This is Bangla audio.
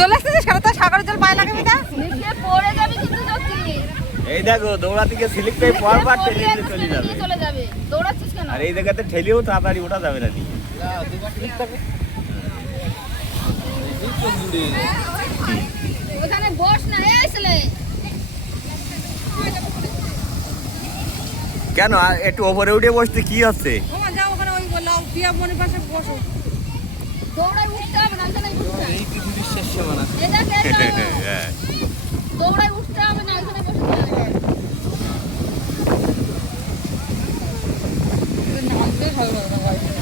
চলে আসছে সেটা তো সাগরের জল পায়ে লাগে না। পড়ে যাবে কিন্তু জ্যোতি। এই দেখো দৌড়াতে গিয়ে স্লিপ পেয়ে পরবার ঠেলে চলে যাবে। চলে যাবে। দৌড়াচ্ছিস কেন? আর এই জায়গাতে ঠেলেও তাড়াতাড়ি ওঠা যাবে না নিয়ে। ওখানে বস না এই ছেলে। কেন একটু ওপরে উঠে বসতে কি হচ্ছে? ওমা যাও ওখানে ওই লাউ পিয়া মনির পাশে বসো। দৌড়াই উঠতে হবে না এখানে উঠতে হবে। এই পৃথিবীর শেষ সীমানা। এই দেখ এই দেখ। হ্যাঁ। দৌড়াই উঠতে হবে না এখানে বসে থাক। নাচতে ভালো লাগে।